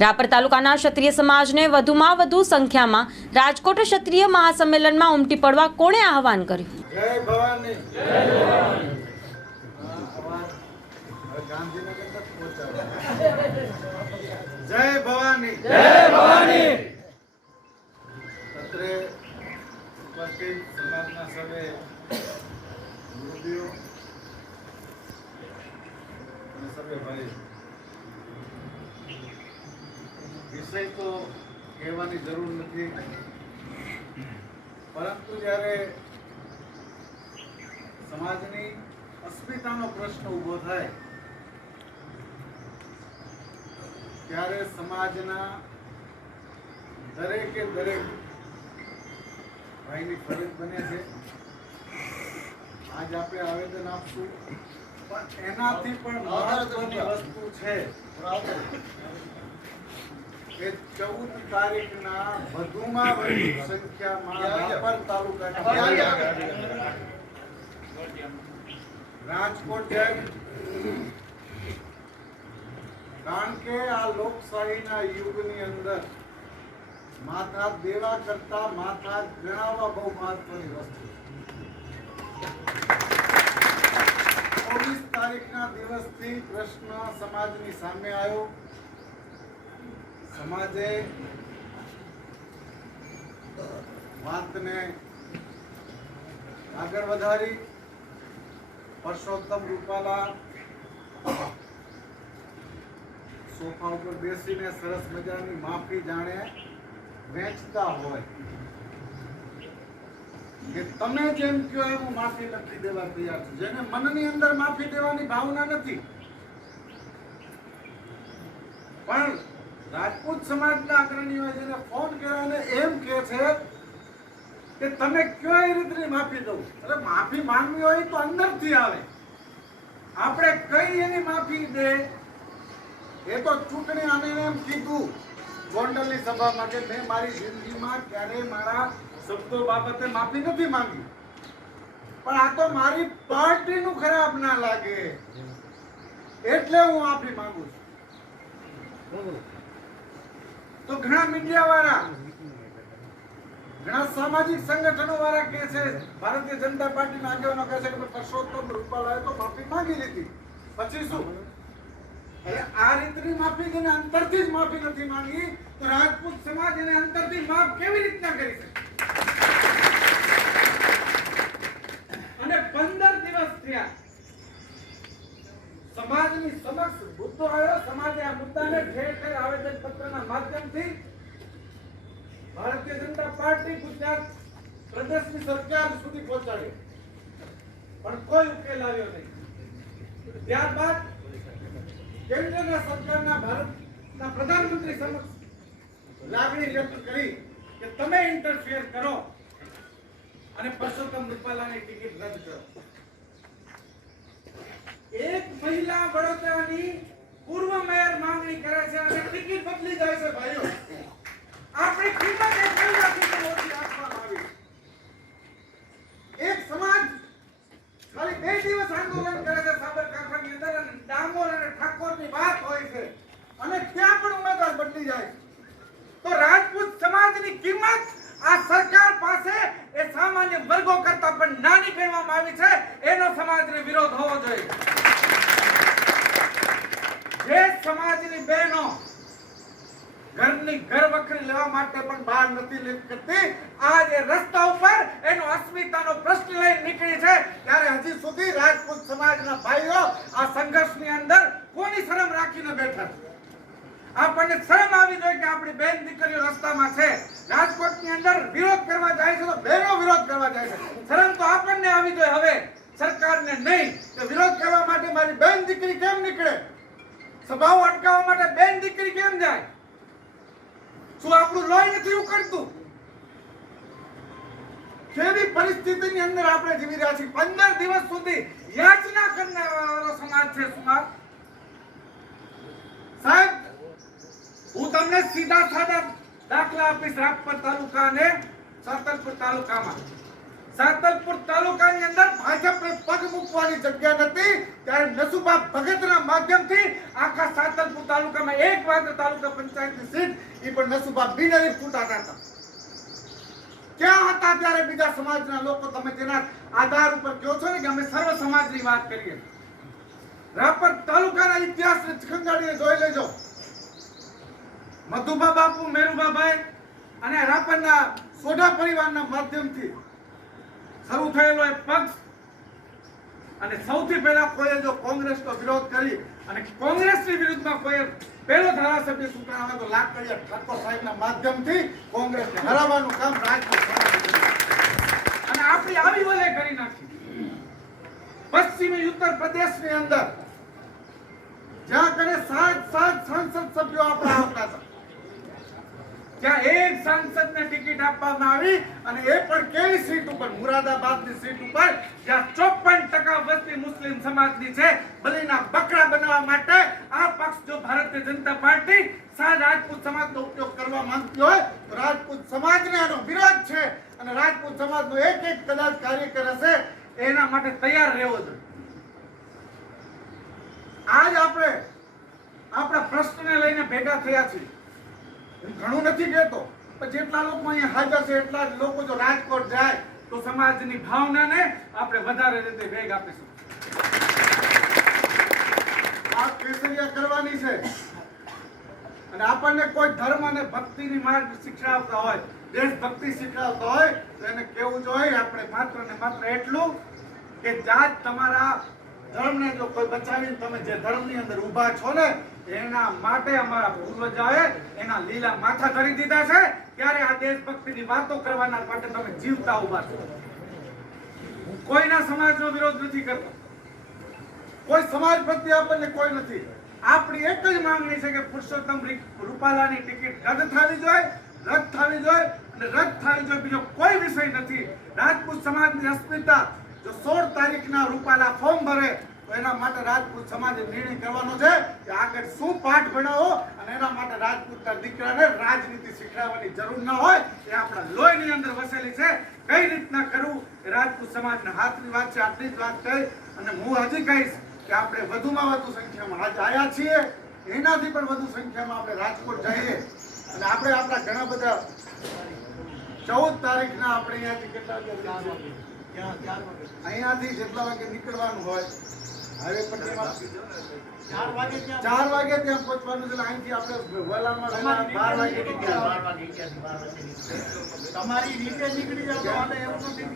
રાપર તાલુકાના ક્ષત્રિય સમાજને વધુમાં વધુ સંખ્યામાં રાજકોટ ક્ષત્રિય મહાસંમેલનમાં ઉમટી પડવા કોણે આહવાન કર્યું? જય ભવાની. વિષય તો કહેવાની જરૂર નથી પરંતુ જ્યારે સમાજની અસ્મિતાનો પ્રશ્ન ઊભો થાય ત્યારે સમાજના દરેકે દરેક ભાઈની ફરજ બને છે. આજ આપણે આવેદન આપશું. પણ એનાથી પણ મહત્વની વસ્તુ છે. કે ચૌદ તારીખના વધુમાં વધુ સંખ્યામાં રાપર તાલુકાના રાજકોટ જાય. કારણ કે આ લોકશાહીના યુગની અંદર માથા દેવા કરતા માથા ગણાવવા બહુ મહત્વની વસ્તુ ચોવીસ તારીખના દિવસથી પ્રશ્ન સમાજની સામે આવ્યો. સમાજે વાતને આગળ વધારી, પરસોત્તમ રૂપાલા સોફા ઉપર બેસીને સરસ મજાની માફી જાણે વેચતા હોય. કે તમે જેમ કહો એમ માફી લખી દેવા તૈયાર છું. જેને મનની અંદર માફી દેવાની ભાવના નથી. પણ રાજપૂત સમાજના અગ્રણીઓએ જેને ફોન કર્યો અને એમ કહે છે કે તમે કયો એ રીતની માફી દઉં? અરે માફી માંગવી હોય તો અંદરથી આવે. આપણે કઈ એની માફી દે? એ તો ચૂંટણી આને એમ કીધું. ગોંડલની સભામાં કે મેં મારી જિંદગીમાં ક્યારેય મારા શબ્દો બાબતે માફી નથી માંગી. પણ આ તો મારી પાર્ટીનું ખરાબ ના લાગે. એટલે હું માફી માંગુ છું. તો ઘણા મીડિયા વાળા ઘણા સામાજિક સંગઠનો વાળા કહે છે, ભારતીય જનતા પાર્ટીના આગેવાનો કહે છે કે પરસોત્તમ રૂપાલાએ તો માફી માંગી લીધી. પછી શું? આ રીતની માફી જેને અંતરથી જ માફી નથી માંગી, તો રાજપૂત સમાજ એને અંતરથી માફ કેવી રીતના કરી શકે અને પંદર દિવસ થયા સમાજની સમક્ષ મુદ્દો આવ્યો સમાજે આ મુદ્દાને ઠેર ઠેર આવેદન પત્રના માધ્યમથી ભારતીય જનતા પાર્ટી ગુજરાત પ્રદેશની સરકાર સુધી પહોંચાડી પણ કોઈ ઉકેલ આવ્યો નહીં. ત્યારબાદ કેન્દ્રના સરકારના ભારતના પ્રધાનમંત્રી સમક્ષ લાગણી વ્યક્ત કરી કે તમે ઇન્ટરફિયર કરો અને પરસોત્તમ રૂપાલાની ટિકિટ રદ કરો. એક મહિલા વડોદરાની પૂર્વ મેયર માંગણી કરે છે અને ટિકિટ બદલી જાય છે ભાઈઓ. આપણી કિંમત એક મહિલાથી પણ ઓછી રાખવામાં આવી. એક સમાજ ખાલી બે દિવસ આંદોલન કરે છે સાબરકાંઠાની અંદર અને ડામોર અને ઠાકોરની વાત હોય છે. અને ત્યાં પણ ઉમેદવાર બદલી જાય. છે. તો રાજપૂત સમાજની કિંમત આ સરકાર પાસે એ સામાન્ય વર્ગો કરતા પણ નાની કહેવામાં આવી છે. એનો સમાજને વિરોધ હોવો જોઈએ. સમાજની બહેનો ઘરની ઘર વખરી લેવા માટે પણ બહાર નથી નીકળતી. આજે રસ્તા ઉપર એનો અસ્મિતાનો પ્રશ્ન લઈ નીકળી છે, ત્યારે હજી સુધી રાજપૂત સમાજના ભાઈઓ આ સંઘર્ષની અંદર કોની શરમ રાખીને બેઠા છે? આપણને શરમ આવી જોઈએ કે આપણી બેન દીકરીઓ રસ્તામાં છે. રાજકોટની અંદર વિરોધ કરવા જાય છે તો બહેનો વિરોધ કરવા જાય છે. શરમ તો આપણને આવી જોઈએ હવે. સરકારને નહીં. કે વિરોધ કરવા માટે મારી બેન દીકરી કેમ નીકળે? સભાઓ અટકાવવા માટે બેન દીકરી કેમ જાય? શું આપણું લોહી નથી ઉકળતું કેવી પરિસ્થિતિની અંદર આપણે જીવી રહ્યા છીએ? પંદર દિવસ સુધી યાચના કરનારો સમાજ છે સુમાર સાહેબ, હું તમને સીધા સાદા દાખલા આપીશ રાપર તાલુકા અને સાતરપુર તાલુકામાં. સાતલપુર તાલુકાની અંદર ભાજપને પગ મૂકવાની જગ્યા નથી. ત્યારે નસુબા ભગતના માધ્યમથી આખા સાતલપુર તાલુકામાં એક માત્ર તાલુકા પંચાયતની સીટ એ પણ નસુબા બિનરી ફૂટાતા હતા ક્યાં હતા ત્યારે બીજા સમાજના લોકો? તમે તેના આધાર ઉપર કહો છો ને કે અમે સર્વ સમાજની વાત કરીએ. રાપર તાલુકાના ઇતિહાસને ખંગાડીને જોઈ લેજો. મધુબા બાપુ મેરુબાભાઈ અને રાપરના સોઢા પરિવારના માધ્યમથી શરૂ થયેલો એ પક્ષ. અને સૌથી પહેલા કોઈએ જો કોંગ્રેસનો વિરોધ કરી અને કોંગ્રેસની વિરુદ્ધમાં કોઈએ પહેલો ધારાસભ્ય હોય તો લાકડીયા ઠાકોર સાહેબના માધ્યમથી કોંગ્રેસને હરાવવાનું કામ રાજકોટ અને આપણી આવી વલે કરી નાખી. પશ્ચિમી ઉત્તર પ્રદેશની અંદર જ્યાં કને સાત સાત સંસદ સભ્યો આપણા આવતા હતા. ત્યાં એક સાંસદને ટિકિટ આપવામાં આવી અને એ પણ આજ આપણે આપણા પ્રશ્નને લઈને ભેગા થયા છીએ. ઘણું નથી કહેતો, પણ જેટલા લોકો અહીંયા હાજર છે, એટલા જ લોકો જો રાજકોટ જાય તો સમાજની ભાવનાને આપણે વધારે રીતે વેગ આપીશું. આ કેસરિયા કરવાની છે. અને આપણને કોઈ ધર્મ અને ભક્તિની માર્ગ શીખડાવતા હોય, દેશભક્તિ શીખડાવતા હોય, તો એને કેવું જોઈએ? આપણે માત્ર ને માત્ર એટલું કે જાત તમારા ધર્મને જો કોઈ બચાવીને તમે જે ધર્મની અંદર ઊભા છો ને, એના માટે અમારા પૂર્વજોએ એના લીલા માથા કરી દીધા છે. ત્યારે આ દેશભક્તિની વાતો કરવાના માટે તમે જીવતા ઊભા છો. હું કોઈના સમાજનો વિરોધ નથી કરતો. કોઈ સમાજ પ્રત્યે આપણને કોઈ નથી. આપણી એક જ માંગણી છે કે પુરુષોત્તમ રૂપાલાની ટિકિટ રદ થવી જોઈએ, રદ થવી જોઈએ અને રદ થવી જોઈએ. બીજો કોઈ વિષય નથી. રાજપૂત સમાજની અસ્મિતા જો સોળ તારીખના રૂપાલા ફોર્મ ભરે તો એના માટે રાજપૂત સમાજે નિર્ણય કરવાનો છે કે આગળ શું પાઠ ભણાવો અને એના માટે રાજપૂતના દીકરાને રાજનીતિ શીખડાવવાની જરૂર ન હોય એ આપણા લોહીની અંદર વસેલી છે. કઈ રીતના કરવું એ રાજપૂત સમાજના હાથની વાત છે આટલી જ વાત કહી અને હું હજી કહીશ કે આપણે વધુમાં વધુ સંખ્યામાં આજ આવ્યા છીએ. એનાથી પણ વધુ સંખ્યામાં આપણે રાજકોટ જઈએ. અને આપણે આપણા ઘણા બધા ચૌદ તારીખના આપણે અહીંયાથી કેટલા વાગે અહીંયાથી જેટલા વાગે નીકળવાનું હોય ચાર વાગે ત્યાં પહોંચવાનું છે અહીંથી આપણે વલાણમાં તમારી બાર વાગે રીતે નીકળે. તમારી રીતે નીકળી જાવ એવું નથી